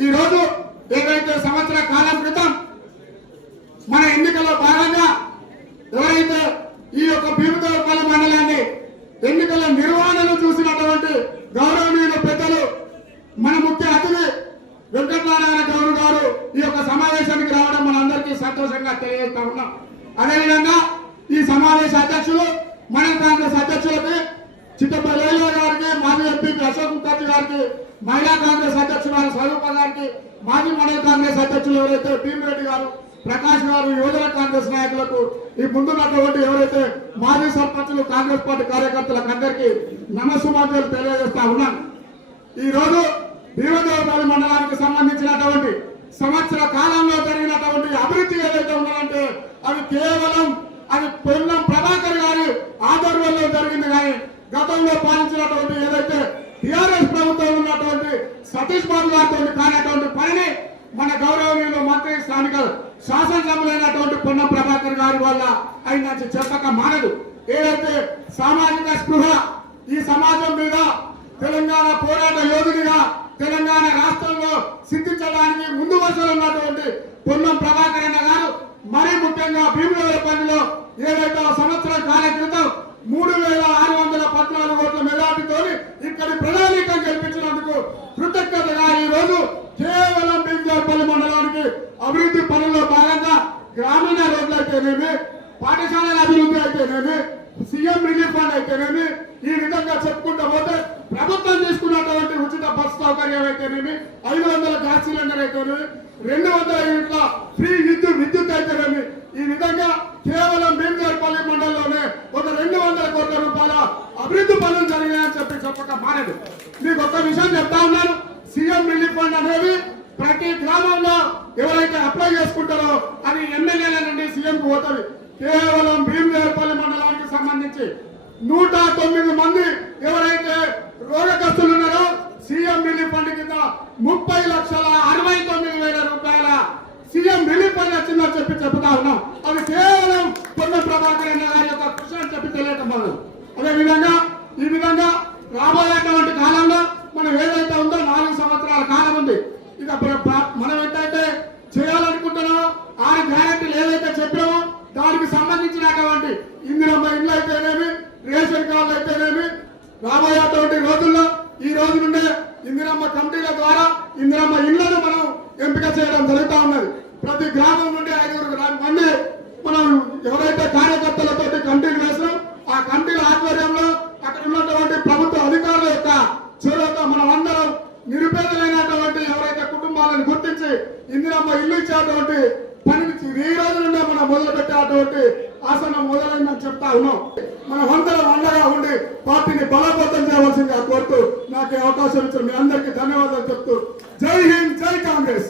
ఈ రోజు ఏదైతే సంవత్సర కాలం క్రితం మన ఎన్నికల్లో భాగంగా ఎవరైతే ఈ యొక్క భీమదేవపల్లి మండలాన్ని ఎన్నికల నిర్వహణను చూసినటువంటి గౌరవనీయుల పెద్దలు మన ముఖ్య అతిథి వెంకటనారాయణ గౌడ్ గారు ఈ యొక్క సమావేశానికి రావడం మనందరికీ సంతోషంగా తెలియజేస్తా ఉన్నాం. అదేవిధంగా ఈ సమావేశ అధ్యక్షులు మన కాంగ్రెస్ అధ్యక్షులకి చిత్తపల్లి గారికి మాజీ ఎంపీ అశోక్ ముఖర్జీ గారికి మహిళా కాంగ్రెస్ అధ్యక్షురాలు స్వరూప గారికి మాజీ మండల కాంగ్రెస్ అధ్యక్షులు ఎవరైతే భీమిరెడ్డి గారు ప్రకాష్ గారు యువజన కాంగ్రెస్ నాయకులకు ఈ ముందున్నటువంటి ఎవరైతే మాజీ సర్పంచులు కాంగ్రెస్ పార్టీ కార్యకర్తలకు అందరికీ నమస్సుమాజలు తెలియజేస్తా ఉన్నాను. ఈ రోజు భీమదేవపల్లి మండలానికి సంబంధించినటువంటి సంవత్సర కాలంలో జరిగినటువంటి అభివృద్ధి ఏదైతే ఉందంటే అది కేవలం అది పొన్నం ప్రభాకర్ గారి ఆధ్వర్యంలో జరిగింది కానీ గతంలో పాలించినటువంటి ఏదైతే టిఆర్ఎస్ ప్రభుత్వం ఉన్నటువంటి సతీష్ బాబు గారితో కానటువంటి పనిని మన గౌరవనీయులు మంత్రి స్థానిక శాసనసభ్యులైనటువంటి పొన్నం ప్రభాకర్ గారి వల్ల ఆయన చెప్పక మానదు. ఏదైతే సామాజిక స్పృహ ఈ సమాజం మీద తెలంగాణ పోరాట యోధుడిగా తెలంగాణ రాష్ట్రంలో సిద్ధించడానికి ముందు వరుసలో ఉన్నటువంటి పొన్నం ప్రభాకర్ అన్న గారు మరీ ముఖ్యంగా భీమదేవరపల్లిలో ఏదైతే సంవత్సరం కాలం క్రితం మూడు వేల ఆరు వందల పద్నాలుగు ఓట్ల మెజార్టీతో ఇక్కడి ప్రణాళిక గెలిపించినందుకు కృతజ్ఞతగా ఈ రోజు కేవలం భీమదేవరపల్లి మండలానికి అభివృద్ధి పనుల్లో భాగంగా గ్రామీణ రోడ్లు అయితేనేమి పాఠశాలల అభివృద్ధి అయితేనేమి సీఎం రిలీఫ్ ఫండ్ అయితేనేమి ఈ విధంగా చెప్పుకుంటూ పోతే ప్రభుత్వం తీసుకున్నటువంటి ఉచిత బస్ సౌకర్యం అయితేనేమి ఐదు వందల గ్యాస్ సిలిండర్ అయితేనేమి రెండు వందల యూనిట్ల ఫ్రీ విద్యుత్ విద్యుత్ అయితేనేమి. ఈ విధంగా కేవలం భీమదేవరపల్లి మండలంలోనే ఒక రెండు వందల కోట్ల రూపాయల అభివృద్ధి పనులు జరిగాయని చెప్పి చెప్పక మానదు మీకు ఒక విషయం చెప్తా ఉన్నాను. సీఎం రిలీఫ్ ఫండ్ అనేది ప్రతి గ్రామంలో ఎవరైతే అప్లై చేసుకుంటారో అది ఎమ్మెల్యేల నుండి సీఎం కు పోతుంది. కేవలం భీమేపల్లి మండలానికి సంబంధించి నూట తొమ్మిది మంది ఎవరైతే రోగగ్రస్తులు ఉన్నారో సీఎం రిలీఫ్ ఫండ్ కింద ముప్పై లక్షల అరవై తొమ్మిది వేల రూపాయల సీఎం రిలీఫ్ ఫండ్ వచ్చిందని చెప్పి చెప్తా ఉన్నాం. అది కేవలం పొన్న ప్రభాకర్ అన్న గారి యొక్క కృషి అని చెప్పి తెలియటం అదేవిధంగా విధంగా ఈ విధంగా రాబోయేటువంటి కాలంలో మనం ఏదైతే ఉందో నాలుగు సంవత్సరాల కాలం ఉంది ఇక మనం ఏంటంటే చేయాలనుకుంటున్నామో ఆరు గ్యారెంటీలు ఏవైతే చెప్పామో దానికి సంబంధించినటువంటి ఇందిరమ్మ ఇండ్లు అయితేనేమి రేషన్ కార్డులు అయితేనేమి రాబోయేటువంటి రోజుల్లో ఈ రోజు నుండే ఇందిరమ్మ కమిటీల ద్వారా ఇందిరమ్మ ఇళ్ళను మనం ఎంపిక చేయడం జరుగుతూ ఉన్నది. ప్రతి గ్రామం నుండి ఐదుగురు మంది మనం ఎవరైతే కార్యకర్తలతో కమిటీలు వేసినాం ఆ కమిటీల ఆధ్వర్యంలో అక్కడ ఉన్నటువంటి ప్రభుత్వ అధికారుల యొక్క చొరవతో మనం అందరం నిరుపేదలైనటువంటి ఇందిరమ్మ ఇల్లు ఇచ్చేటువంటి పనిని ఈ రోజు నుండే మనం మొదలు పెట్టేటువంటి ఆసనం మొదలైందని చెప్తా ఉన్నాం. మనం అందరం అండగా ఉండి పార్టీని బలోపేతం చేయవలసిందిగా కోరుతూ నాకు అవకాశం ఇచ్చిన మీ అందరికీ ధన్యవాదాలు చెప్తూ. జై హింద్ జై కాంగ్రెస్.